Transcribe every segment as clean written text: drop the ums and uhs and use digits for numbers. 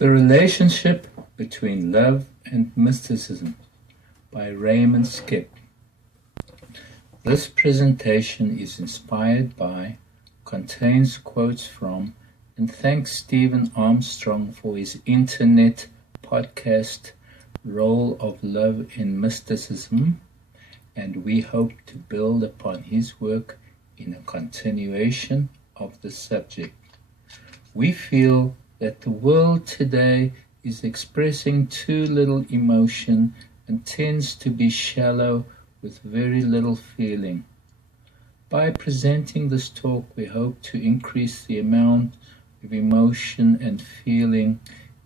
The Relationship Between Love and Mysticism by Raymond Schep. This presentation is inspired by, contains quotes from, and thanks Stephen Armstrong for his internet podcast, Role of Love in Mysticism, and we hope to build upon his work in a continuation of the subject. We feel that the world today is expressing too little emotion and tends to be shallow with very little feeling. By presenting this talk, we hope to increase the amount of emotion and feeling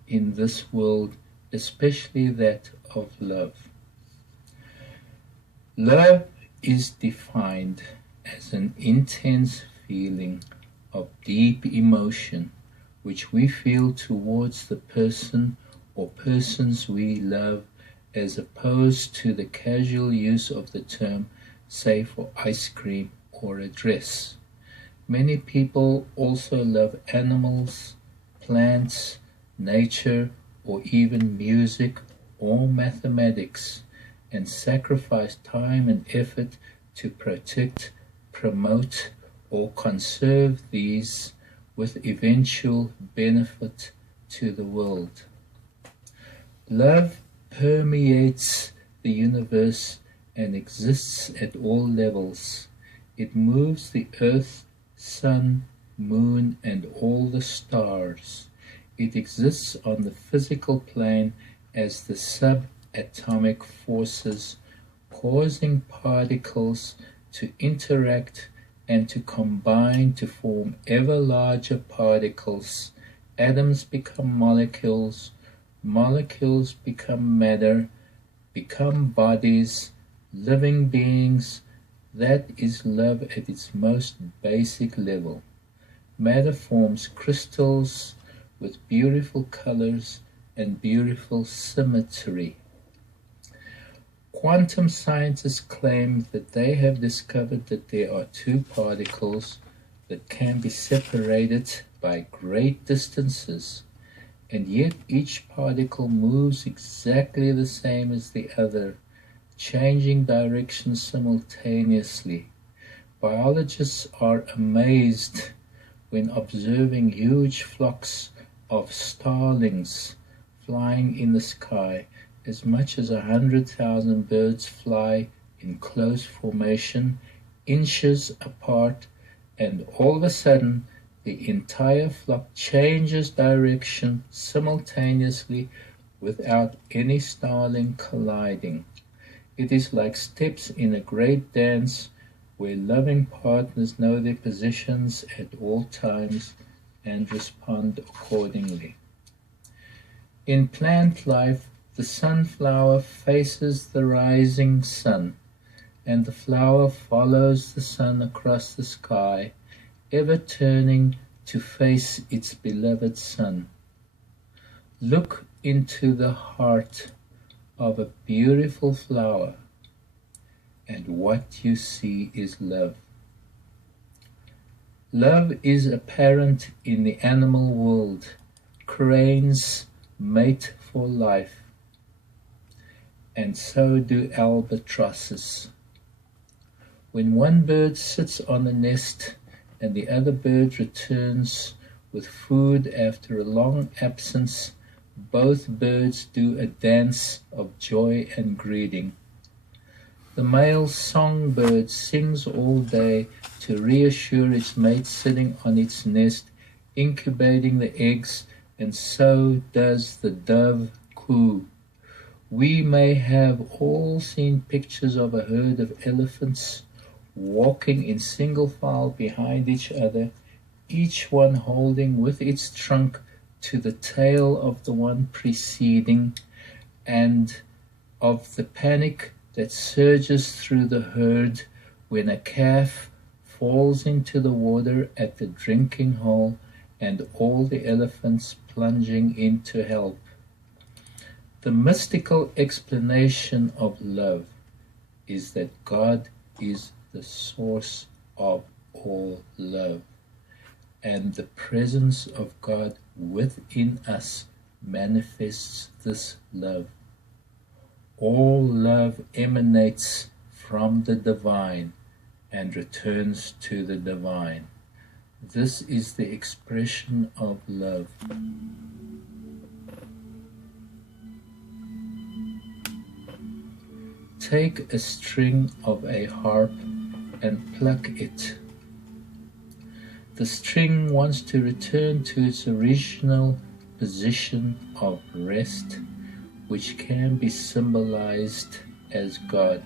in this world, especially that of love. Love is defined as an intense feeling of deep emotion which we feel towards the person or persons we love, as opposed to the casual use of the term, say for ice cream or a dress. Many people also love animals, plants, nature, or even music or mathematics, and sacrifice time and effort to protect, promote, or conserve these with eventual benefit to the world. Love permeates the universe and exists at all levels. It moves the earth, sun, moon, and all the stars. It exists on the physical plane as the subatomic forces, causing particles to interact and to combine to form ever larger particles. Atoms become molecules, molecules become matter, become bodies, living beings. That is love at its most basic level. Matter forms crystals with beautiful colors and beautiful symmetry. Quantum scientists claim that they have discovered that there are two particles that can be separated by great distances, and yet each particle moves exactly the same as the other, changing direction simultaneously. Biologists are amazed when observing huge flocks of starlings flying in the sky. As much as 100,000 birds fly in close formation, inches apart, and all of a sudden the entire flock changes direction simultaneously without any starling colliding. It is like steps in a great dance where loving partners know their positions at all times and respond accordingly. In plant life, the sunflower faces the rising sun, and the flower follows the sun across the sky, ever turning to face its beloved sun. Look into the heart of a beautiful flower, and what you see is love. Love is apparent in the animal world. Cranes mate for life, and so do albatrosses. When one bird sits on a nest and the other bird returns with food after a long absence, both birds do a dance of joy and greeting. The male songbird sings all day to reassure its mate sitting on its nest, incubating the eggs, and so does the dove coo. We may have all seen pictures of a herd of elephants walking in single file behind each other, each one holding with its trunk to the tail of the one preceding, and of the panic that surges through the herd when a calf falls into the water at the drinking hole and all the elephants plunging in to help. The mystical explanation of love is that God is the source of all love, and the presence of God within us manifests this love. All love emanates from the divine and returns to the divine. This is the expression of love. Take a string of a harp and pluck it. The string wants to return to its original position of rest, which can be symbolized as God.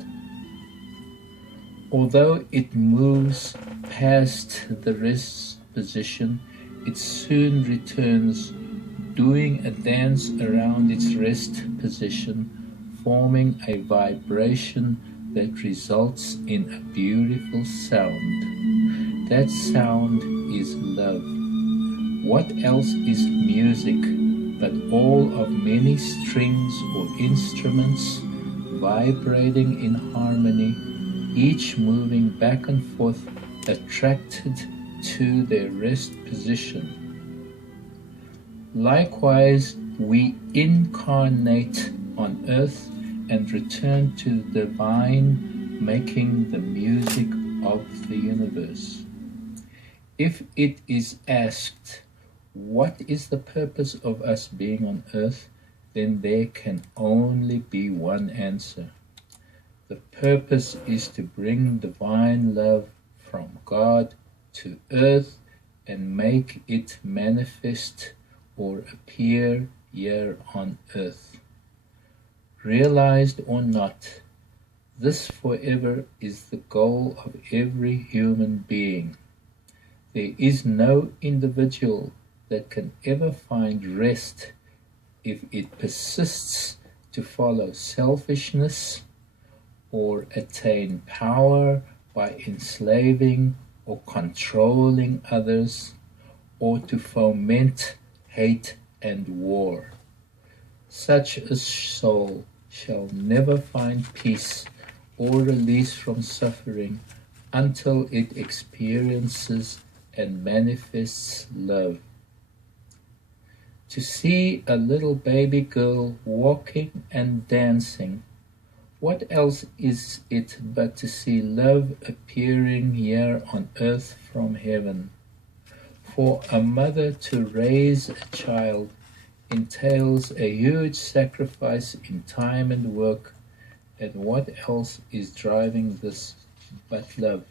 Although it moves past the rest position, it soon returns, doing a dance around its rest position, forming a vibration that results in a beautiful sound. That sound is love. What else is music but all of many strings or instruments vibrating in harmony, each moving back and forth, attracted to their rest position? Likewise, we incarnate on earth and return to the divine, making the music of the universe. If it is asked, what is the purpose of us being on earth, then there can only be one answer. The purpose is to bring divine love from God to earth and make it manifest or appear here on earth. Realized or not, this forever is the goal of every human being. There is no individual that can ever find rest if it persists to follow selfishness or attain power by enslaving or controlling others, or to foment hate and war. Such a soul shall never find peace or release from suffering until it experiences and manifests love. To see a little baby girl walking and dancing, what else is it but to see love appearing here on earth from heaven? For a mother to raise a child entails a huge sacrifice in time and work, and what else is driving this but love?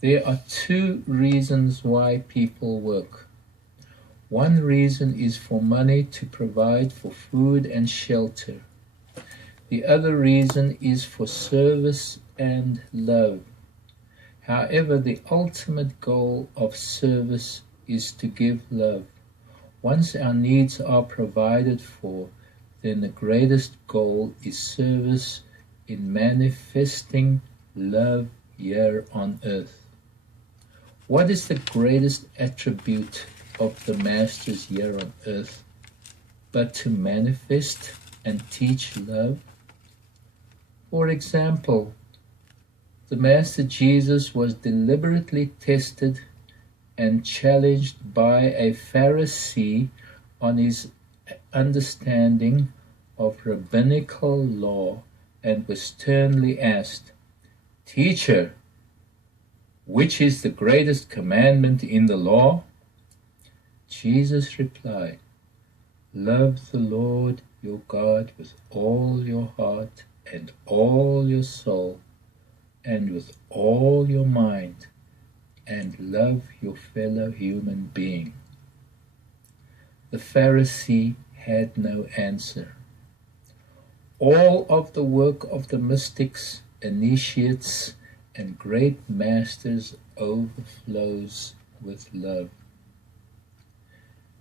There are two reasons why people work. One reason is for money to provide for food and shelter. The other reason is for service and love. However, the ultimate goal of service is to give love. Once our needs are provided for, then the greatest goal is service in manifesting love here on earth. What is the greatest attribute of the masters here on earth but to manifest and teach love? For example, the Master Jesus was deliberately tested and challenged by a F.R.C on his understanding of rabbinical law and was sternly asked, "Teacher, which is the greatest commandment in the law?" Jesus replied, "Love the Lord your God with all your heart and all your soul and with all your mind, and love your fellow human being." The Pharisee had no answer. All of the work of the mystics, initiates, and great masters overflows with love.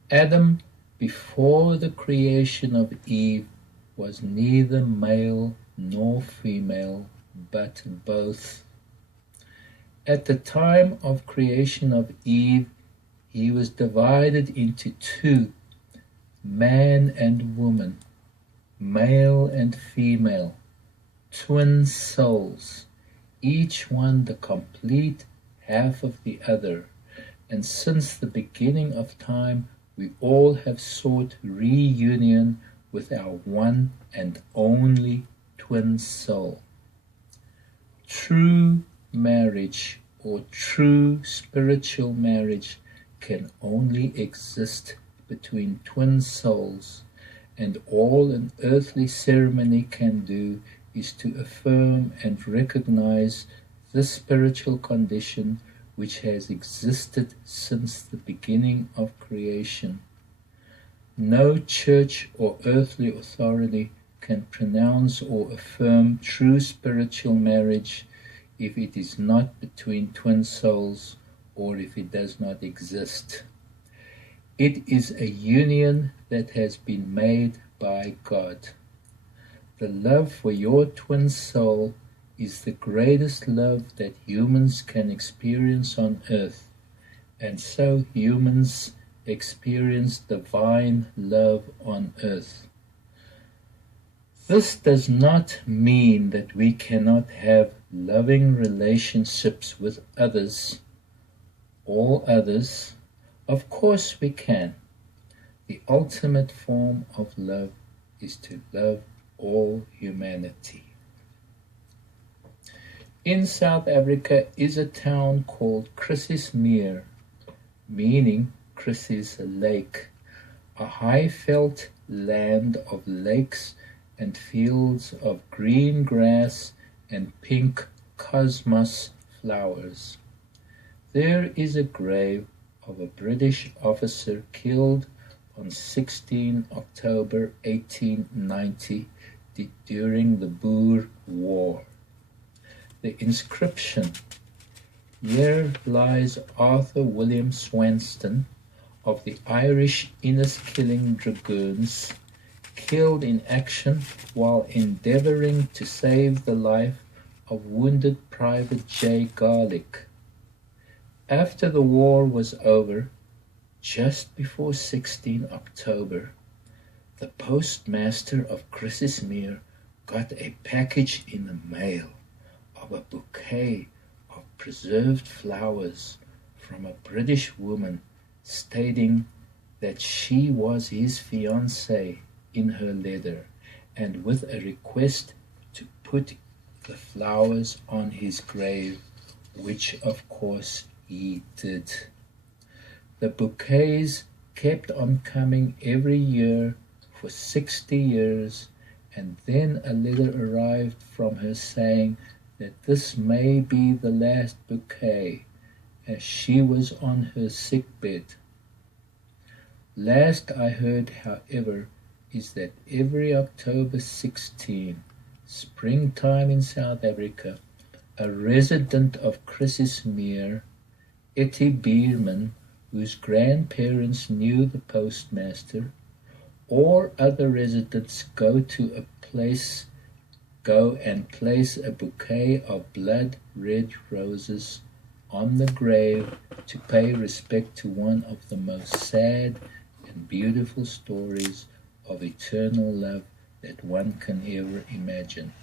Adam, before the creation of Eve, was neither male nor female, but both. At the time of creation of Eve, he was divided into two, man and woman, male and female, twin souls, each one the complete half of the other, and since the beginning of time, we all have sought reunion with our one and only twin soul. True marriage or true spiritual marriage can only exist between twin souls, and all an earthly ceremony can do is to affirm and recognize this spiritual condition which has existed since the beginning of creation. No church or earthly authority can pronounce or affirm true spiritual marriage if it is not between twin souls or if it does not exist. It is a union that has been made by God. The love for your twin soul is the greatest love that humans can experience on earth, and so humans experience divine love on earth. This does not mean that we cannot have loving relationships with others, all others. Of course we can. The ultimate form of love is to love all humanity. In South Africa is a town called Christmasmeer, meaning Chris's Lake, a high-veld land of lakes and fields of green grass and pink cosmos flowers. There is a grave of a British officer killed on 16 October 1890 during the Boer War. The inscription, "Here lies Arthur William Swanston of the Irish Inniskilling Dragoons, killed in action while endeavoring to save the life of wounded Private J. Garlick." After the war was over, just before 16 October, the postmaster of Christmasmeer got a package in the mail of a bouquet of preserved flowers from a British woman stating that she was his fiancée in her letter, and with a request to put the flowers on his grave, which of course he did. The bouquets kept on coming every year for 60 years, and then a letter arrived from her saying that this may be the last bouquet, as she was on her sickbed. Last I heard, however, is that every October 16, springtime in South Africa, a resident of Christmasmeer, Etty Bierman, whose grandparents knew the postmaster, or other residents go and place a bouquet of blood-red roses on the grave to pay respect to one of the most sad and beautiful stories of eternal love that one can ever imagine.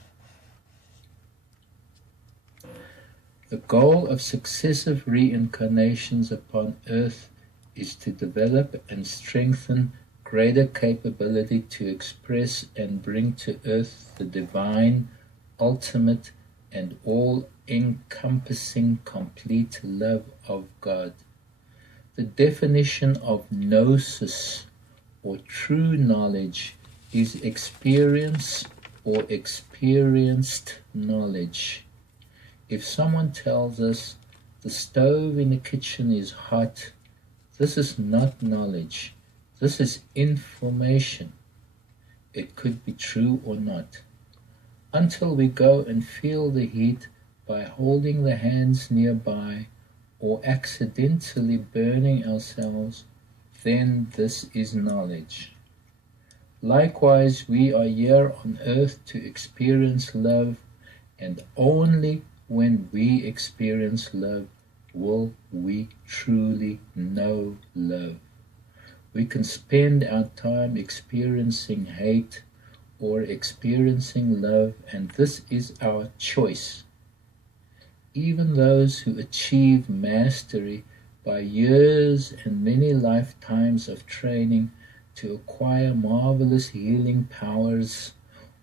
The goal of successive reincarnations upon earth is to develop and strengthen greater capability to express and bring to earth the divine, ultimate, and all-encompassing complete love of God. The definition of gnosis, or true knowledge, is experience or experienced knowledge. If someone tells us the stove in the kitchen is hot, this is not knowledge. This is information. It could be true or not. Until we go and feel the heat by holding the hands nearby or accidentally burning ourselves, then this is knowledge. Likewise, we are here on earth to experience love, and only when we experience love will we truly know love. We can spend our time experiencing hate or experiencing love, and this is our choice. Even those who achieve mastery by years and many lifetimes of training to acquire marvelous healing powers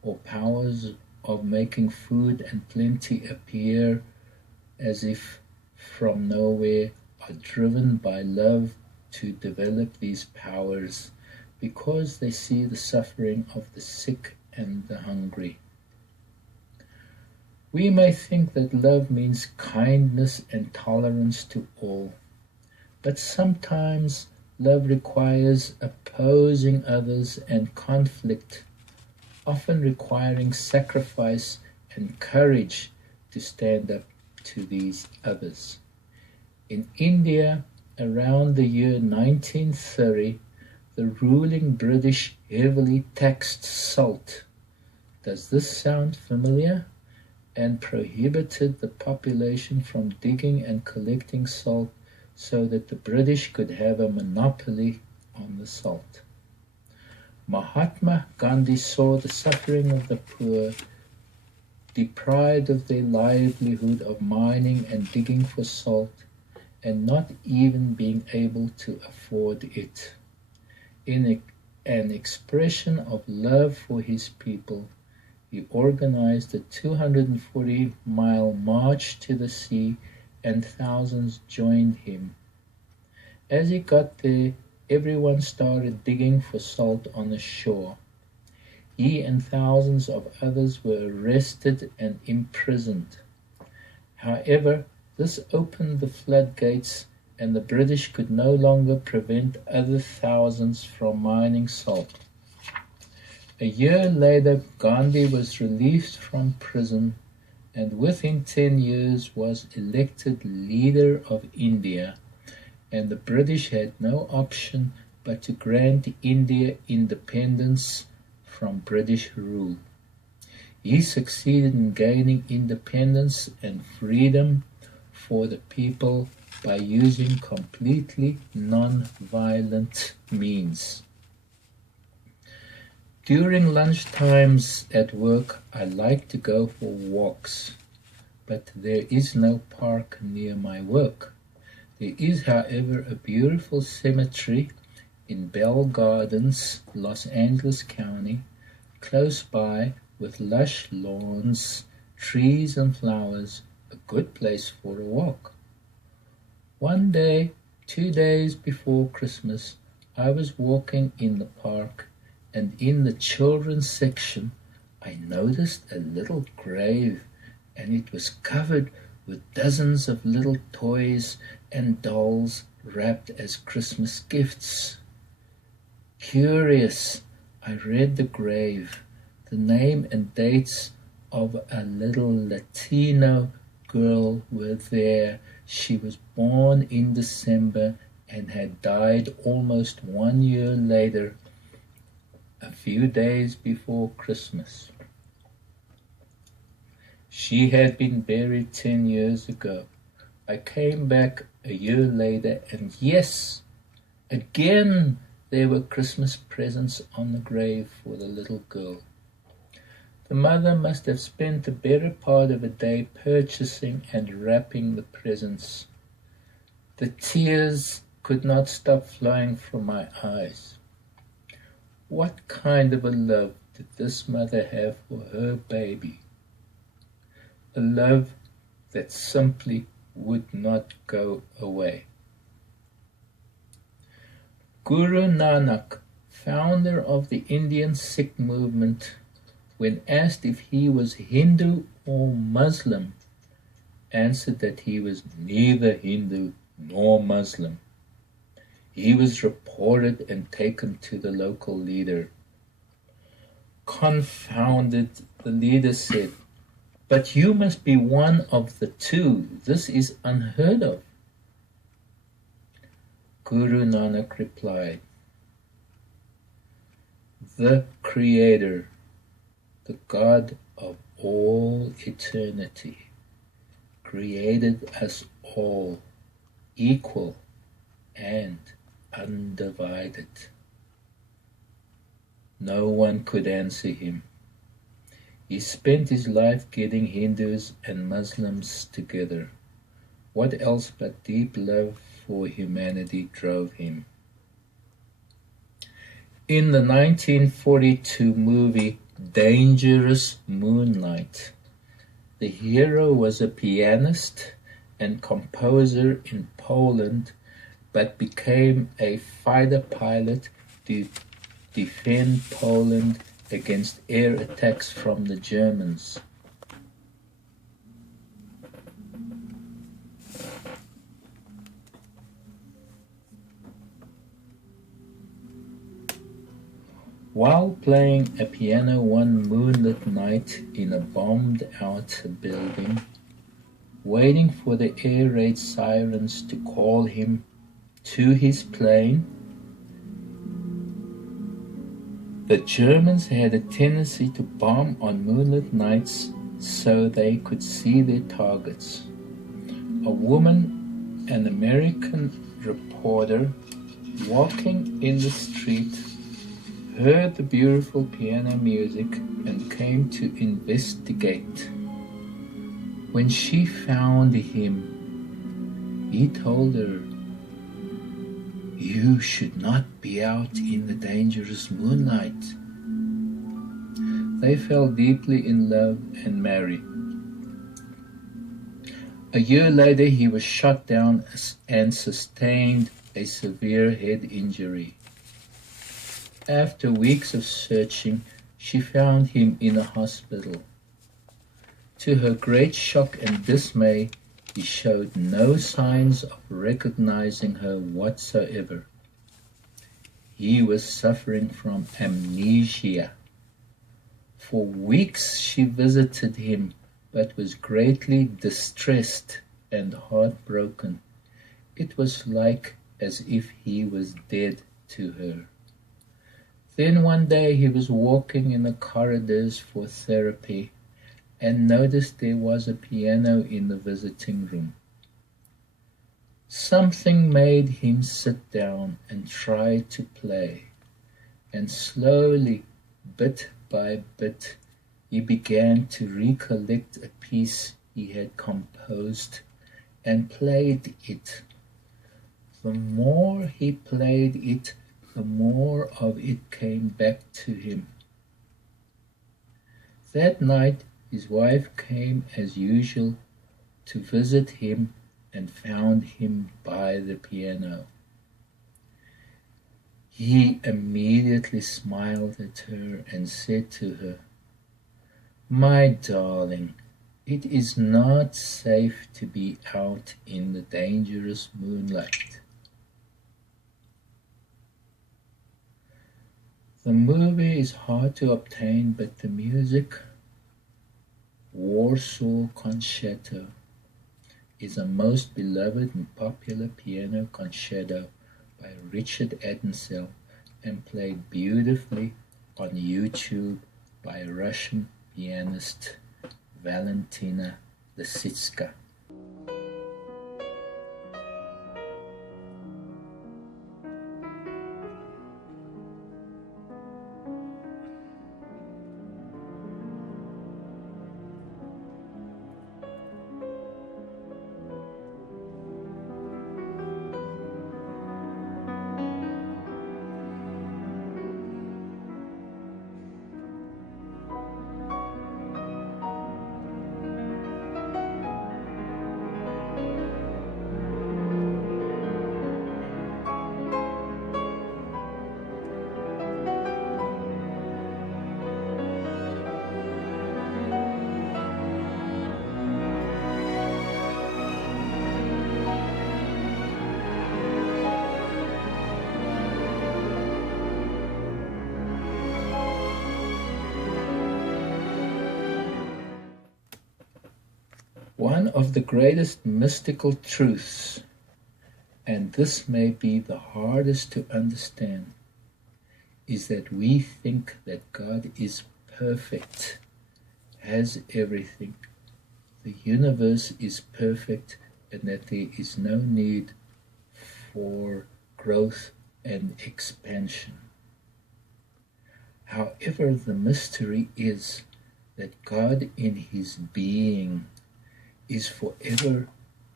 or powers of making food and plenty appear as if from nowhere, are driven by love to develop these powers because they see the suffering of the sick and the hungry. We may think that love means kindness and tolerance to all, but sometimes love requires opposing others and conflict, often requiring sacrifice and courage to stand up to these others. In India, around the year 1930, the ruling British heavily taxed salt. Does this sound familiar? And prohibited the population from digging and collecting salt so that the British could have a monopoly on the salt. Mahatma Gandhi saw the suffering of the poor, deprived of their livelihood of mining and digging for salt, and not even being able to afford it. In an expression of love for his people, he organized a 240-mile march to the sea, and thousands joined him. As he got there, everyone started digging for salt on the shore. He and thousands of others were arrested and imprisoned. However, this opened the floodgates, and the British could no longer prevent other thousands from mining salt. A year later, Gandhi was released from prison and within 10 years was elected leader of India, and the British had no option but to grant India independence from British rule. He succeeded in gaining independence and freedom for the people by using completely non-violent means. During lunch times at work, I like to go for walks, but there is no park near my work. There is, however, a beautiful cemetery in Bell Gardens, Los Angeles County, close by, with lush lawns, trees and flowers, a good place for a walk. One day, 2 days before Christmas, I was walking in the park, and in the children's section, I noticed a little grave, and it was covered with dozens of little toys and dolls wrapped as Christmas gifts. Curious, I read the grave. The name and dates of a little Latino girl were there. She was born in December and had died almost 1 year later, a few days before Christmas. She had been buried 10 years ago. I came back a year later, and yes, again there were Christmas presents on the grave for the little girl. The mother must have spent the better part of a day purchasing and wrapping the presents. The tears could not stop flowing from my eyes. What kind of a love did this mother have for her baby? A love that simply would not go away. Guru Nanak, founder of the Indian Sikh movement, when asked if he was Hindu or Muslim, answered that he was neither Hindu nor Muslim. He was reported and taken to the local leader. Confounded, the leader said, "But you must be one of the two. This is unheard of." Guru Nanak replied, "The Creator, the God of all eternity, created us all equal and undivided." No one could answer him. He spent his life getting Hindus and Muslims together. What else but deep love for humanity drove him. In the 1942 movie Dangerous Moonlight, the hero was a pianist and composer in Poland, but became a fighter pilot to defend Poland against air attacks from the Germans. While playing a piano one moonlit night in a bombed-out building, waiting for the air raid sirens to call him to his plane, the Germans had a tendency to bomb on moonlit nights so they could see their targets. A woman, an American reporter, walking in the street, heard the beautiful piano music and came to investigate. When she found him, he told her, "You should not be out in the dangerous moonlight." They fell deeply in love and married. A year later, he was shot down and sustained a severe head injury. After weeks of searching, she found him in a hospital. To her great shock and dismay, he showed no signs of recognizing her whatsoever. He was suffering from amnesia. For weeks she visited him, but was greatly distressed and heartbroken. It was like as if he was dead to her. Then one day he was walking in the corridors for therapy and noticed there was a piano in the visiting room. Something made him sit down and try to play, and slowly, bit by bit, he began to recollect a piece he had composed and played it. The more he played it, the more of it came back to him. That night his wife came as usual to visit him and found him by the piano. He immediately smiled at her and said to her, "My darling, it is not safe to be out in the dangerous moonlight." The movie is hard to obtain, but the music, Warsaw Concerto, is a most beloved and popular piano concerto by Richard Adensel and played beautifully on YouTube by Russian pianist Valentina Lisitska. One of the greatest mystical truths, and this may be the hardest to understand, is that we think that God is perfect, has everything, the universe is perfect, and that there is no need for growth and expansion. However, the mystery is that God in his being is forever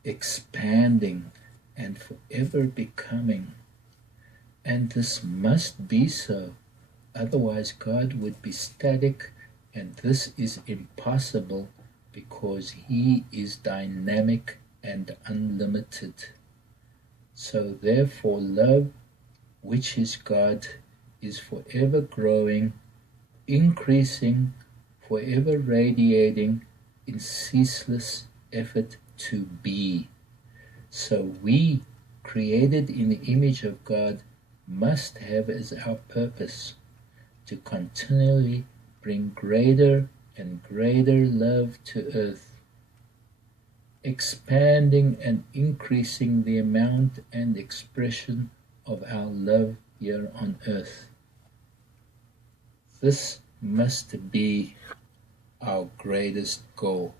expanding and forever becoming. And this must be so, otherwise God would be static, and this is impossible because He is dynamic and unlimited. So therefore love, which is God, is forever growing, increasing, forever radiating in ceaseless effort to be. So we, created in the image of God, must have as our purpose to continually bring greater and greater love to earth, expanding and increasing the amount and expression of our love here on earth. This must be our greatest goal.